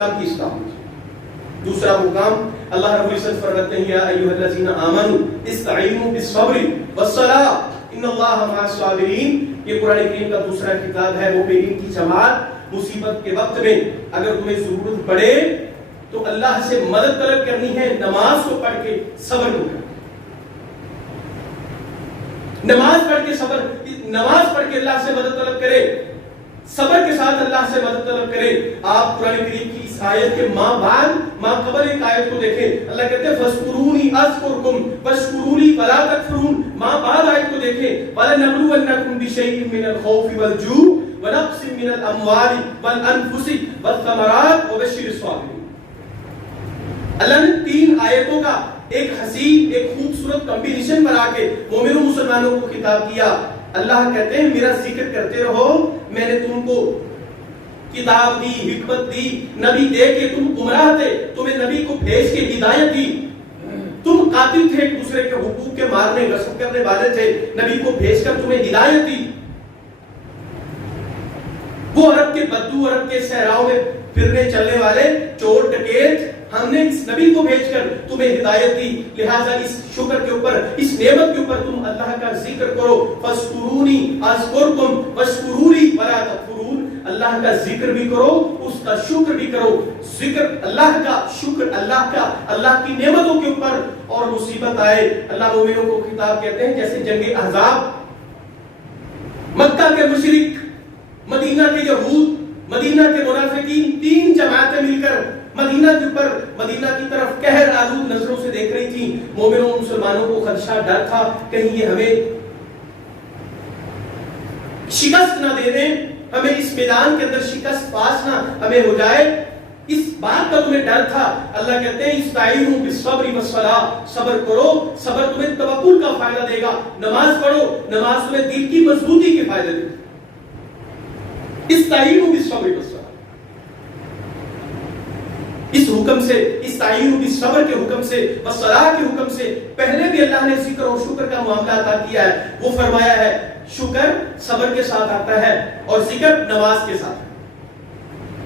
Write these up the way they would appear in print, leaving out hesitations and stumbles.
کی اصلاح. دوسرا مقام اللہ رب العزت فرماتے ہیں یا ایھا الذین آمنوا استعینوا بالصبر والصلاۃ ان اللہ مع الصابرین. یہ قرآن کریم کا دوسرا کتاب ہے. مومنین کی جماعت مصیبت کے وقت میں اگر تمہیں ضرورت پڑے تو اللہ سے مدد طلب کرنی ہے. نماز کو پڑھ کے صبر کو کرنا. نماز پڑھ کے صبر، نماز پڑھ کے اللہ سے مدد طلب کرے، صبر کے ساتھ اللہ سے مدد طلب کرے. آپ قرآن کریم کی اس آیت کے ماں قبل ایک آیت کو دیکھیں. اللہ کہتے ہیں فَاذْكُرُونِي أَذْكُرْكُمْ وَاشْكُرُوا لِي وَلَا تَكْفُرُونَ. ماں بعد آیت کو دیکھیں وَلَنَبْلُوَنَّكُمْ بِشَيْءٍ مِّنَ الْخَوْفِ وَالْجُوعِ وَنَقْصٍ مِّنَ الْأَمْوَالِ وَالْأَنفُسِ وَالثَّمَرَاتِ وَبَشِّرِ الصَّابِرِينَ. اللہ نے تین آیتوں کا ایک حسین، ایک خوبصورت کمبینیشن بنا کے مومنوں مسلمانوں کو خطاب کیا. اللہ کہتے ہیں میرا ذکر کرتے رہو. میں نے تم کو کتاب دی، حکمت دی، نبی دے کے تم گمراہ تھے، تمہیں نبی کو بھیج کے ہدایت دی. تم قاتل تھے، ایک دوسرے کے حقوق کے مارنے غصب کرنے والے تھے، نبی کو بھیج کر تمہیں ہدایت دی. وہ عرب کے بدو، عرب کے صحراؤں میں پھرنے چلنے والے چور ڈکیت، ہم نے اس نبی کو بھیج کر تمہیں ہدایت دی. لہٰذا اس شکر کے اوپر، اس نعمت کے اوپر تم اللہ کا ذکر کرو. فَاذْكُرُونِي أَذْكُرْكُمْ وَاشْكُرُوا لِي وَلَا تَكْفُرُونَ. اللہ کا ذکر بھی کرو، اس کا شکر بھی کرو. ذکر اللہ کا، شکر اللہ کا، اللہ کی نعمتوں کے اوپر. اور مصیبت آئے اللہ مومنوں کو خطاب کہتے ہیں جیسے جنگ احزاب، مکہ کے مشرک، مدینہ کے یہود، مدینہ کے منافقین، تین جماعتیں مل کر مدینہ کے اوپر، مدینہ کی طرف قہر آلود نظروں سے دیکھ رہی تھی. مومنوں مسلمانوں کو خدشہ، ڈر تھا کہیں یہ ہمیں شکست نہ دے دیں، ہمیں اس میدان کے اندر شکست پاس نہ ہمیں ہو جائے. اس بات کا تمہیں ڈر تھا. اللہ کہتے ہیں استعینوا بالصبر والصلاۃ. صبر کرو، صبر تمہیں توکل کا فائدہ دے گا. نماز پڑھو، نماز تمہیں دل کی مضبوطی کے فائدے دے گا. استعینوا بالصبر والصلاۃ. اس حکم سے، استعینوا بالصبر کے حکم سے، والصلاۃ کے حکم سے پہلے بھی اللہ نے ذکر اور شکر کا معاملہ عطا کیا ہے. وہ فرمایا ہے شکر صبر کے ساتھ آتا ہے اور ذکر نماز کے ساتھ.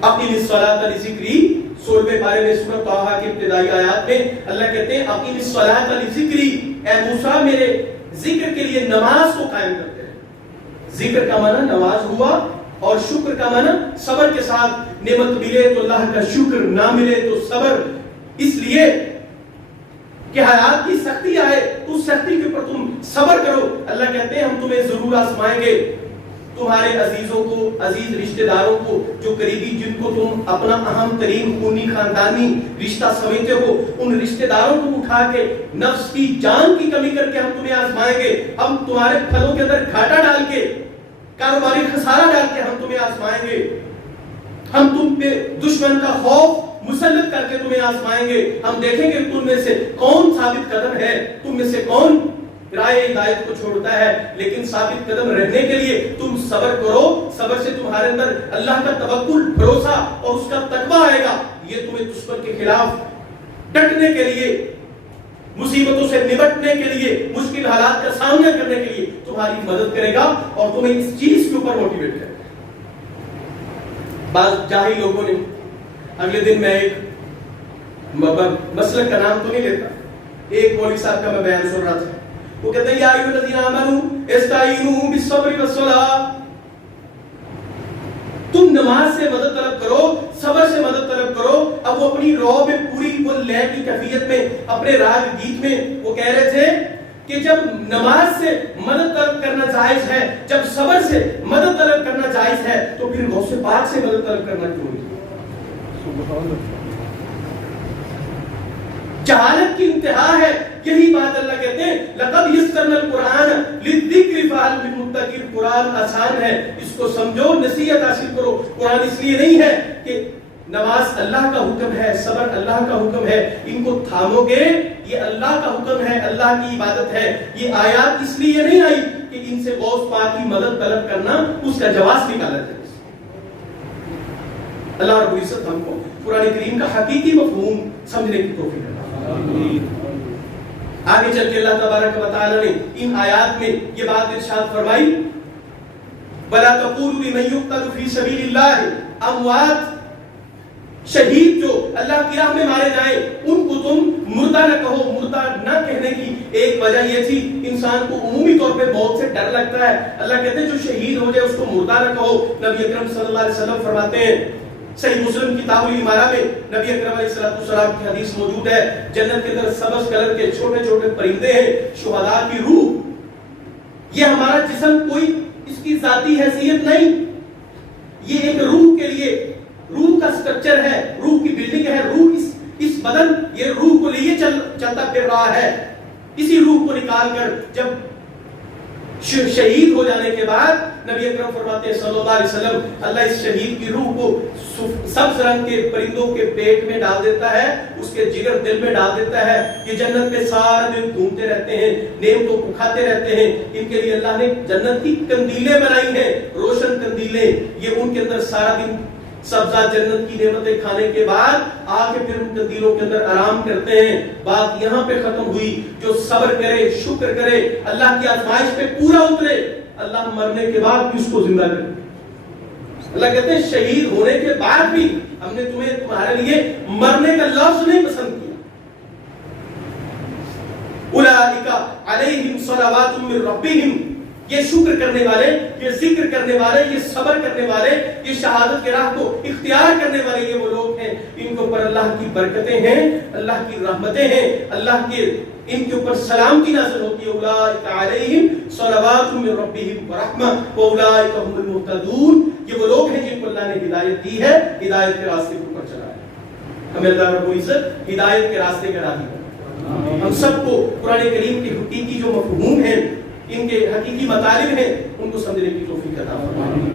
اقیم الصلاۃ لذکری، 16ویں پارے میں سورۃ طٰہٰ کی ابتدائی آیات میں اللہ کہتے ہیں اقیم الصلاۃ لذکری، اے موسیٰ میرے ذکر کے لیے نماز کو قائم کرتے ہیں. ذکر کا معنی نماز ہوا اور شکر کا معنی صبر کے ساتھ. نعمت ملے تو اللہ کا شکر، نہ ملے تو صبر. اس لیے کہ حیات کی سختی آئے تو اس سختی کے اوپر تم صبر کرو. اللہ کہتے ہیں ہم تمہیں ضرور آزمائیں گے. تمہارے عزیزوں کو، عزیز رشتہ داروں کو، جو قریبی، جن کو تم اپنا اہم ترین خونی خاندانی رشتہ سمجھتے ہو، ان رشتہ داروں کو اٹھا کے نفس کی، جان کی کمی کر کے ہم تمہیں آزمائیں گے. ہم تمہارے پھلوں کے اندر گھاٹا ڈال کے، کاروباری خسارہ ڈال کے ہم تمہیں آزمائیں گے. ہم تم پہ دشمن کا خوف مسلط کر کے تمہیں آزمائیں گے. ہم دیکھیں گے تم میں سے کون ثابت قدم ہے، تم میں سے کون رائے ہدایت کو چھوڑتا ہے. لیکن ثابت قدم رہنے کے لیے تم صبر کرو. صبر سے تمہارے اندر اللہ کا توکل، بھروسہ اور اس کا تقویٰ آئے گا. یہ تمہیں دشمن کے خلاف ڈٹنے کے لیے، مصیبتوں سے نمٹنے کے لیے، مشکل حالات کا سامنا کرنے کے لیے تمہاری مدد کرے گا اور تمہیں اس چیز کے اوپر موٹیویٹ کرے گا. بعض جاہل لوگوں نے، اگلے دن میں ایک مسلک کا نام تو نہیں لیتا، ایک مولوی صاحب کا میں بیان سن رہا تھا. وہ کہتے ہیں یا ایھا الذین آمنوا استعینوا بالصبر والصلاۃ. تم نماز سے مدد طلب کرو، صبر سے مدد طلب کرو. اب وہ اپنی رو میں پوری وہ لے کی کیفیت میں، اپنے راگ گیت میں وہ کہہ رہے تھے کہ جب نماز سے مدد طلب کرنا جائز ہے، جب صبر سے مدد طلب کرنا جائز ہے، تو پھر غوث پاک سے مدد طلب کرنا کیوں نہیں؟ جہالت کی انتہا ہے. یہی بات اللہ کہتے ہیں لقد یسرنا القرآن للذکر فہل من مدکر. قرآن آسان ہے، اس کو سمجھو، نصیحت حاصل کرو. قرآن اس لیے نہیں ہے کہ نماز اللہ کا حکم ہے، صبر اللہ کا حکم ہے، ان کو تھامو گے یہ اللہ کا حکم ہے، اللہ کی عبادت ہے. یہ آیات اس لیے نہیں آئی کہ ان سے غوث پاک کی مدد طلب کرنا اس کا جواز نکالا جائے. اللہ رب العزت ہم کو قرآن کریم کا حقیقی مفہوم سمجھنے کی توفیق عطا فرمائے. آگے چل کے اللہ تبارک و تعالی نے ان آیات میں یہ بات ارشاد فرمائی وَلَا تَقُولُوا لِمَن يُقْتَلُ فِي سَبِيلِ اللَّهِ أَمْوَاتٌ شہید جو اللہ کی راہ میں مارے جائیں ان کو تم مردہ نہ کہو. مردہ نہ کہنے کی ایک وجہ یہ تھی انسان کو عمومی طور پہ موت سے ڈر لگتا ہے. اللہ کہتے ہیں جو شہید ہو جائے اس کو مردہ نہ کہو. نبی اکرم صلی اللہ علیہ وسلم فرماتے ہیں صحیح مسلم کتاب الامارہ میں نبی اکرم علیہ السلام کی حدیث موجود ہے, جنت کے اندر سبز کلر کے چھوٹے چھوٹے پرندے ہیں, شہداء کی روح. یہ ہمارا جسم کوئی اس کی ذاتی حیثیت نہیں, یہ ایک روح کے لیے, روح کا سٹرکچر ہے, روح کی بلڈنگ ہے. روح اس بدن, یہ روح کو لیے چلتا پھر رہا ہے. اسی روح کو نکال کر جب شہید ہو جانے کے بعد نبی اکرم فرماتے ہیں صلی اللہ علیہ وسلم, اللہ اس شہید کی روح کو سبز رنگ کے پرندوں کے پیٹ میں ڈال دیتا ہے, اس کے جگر دل میں ڈال دیتا ہے. یہ جنت میں سارا دن گھومتے رہتے ہیں, نعمتوں کو کھاتے رہتے ہیں. ان کے لیے اللہ نے جنت کی قندیلیں بنائی ہیں, روشن قندیلیں. یہ ان کے اندر سارا دن سبزہ جنت کی نعمتیں کھانے کے بعد آ کے پھر ان قندیلوں کے اندر آرام کرتے ہیں. بات یہاں پہ ختم ہوئی. جو صبر کرے, شکر کرے, اللہ کی آزمائش پہ پورا اترے, اللہ مرنے کے بعد بھی اس کو زندہ کرے. اللہ کہتے ہیں شہید ہونے کے بعد بھی ہم نے تمہارے لیے مرنے کا لفظ نہیں پسند کیا. اولئک علیہم صلوات من ربہم, یہ شکر کرنے والے, یہ ذکر کرنے والے, یہ صبر کرنے والے, یہ شہادت کے راہ کو اختیار کرنے والے, یہ وہ لوگ ہیں ان کے اوپر اللہ کی برکتیں ہیں, اللہ کی رحمتیں ہیں, اللہ کے ان کے اوپر سلامتی نازل ہوتی ہے. اولئک علیہم صلوات من ربہم ورحمہ واولئک هم المہتدون. یہ وہ لوگ ہیں جن کو اللہ نے ہدایت دی ہے, ہدایت کے راستے کے اوپر چلایا ہے. ہمیں اللہ رب العزت ہدایت کے راستے کا راہی کرے. ہم سب کو قرآن کریم کے حقیقی جو مفہوم ہیں, ان کے حقیقی مطالب ہیں, ان کو سمجھنے کی توفیق عطا فرمائے.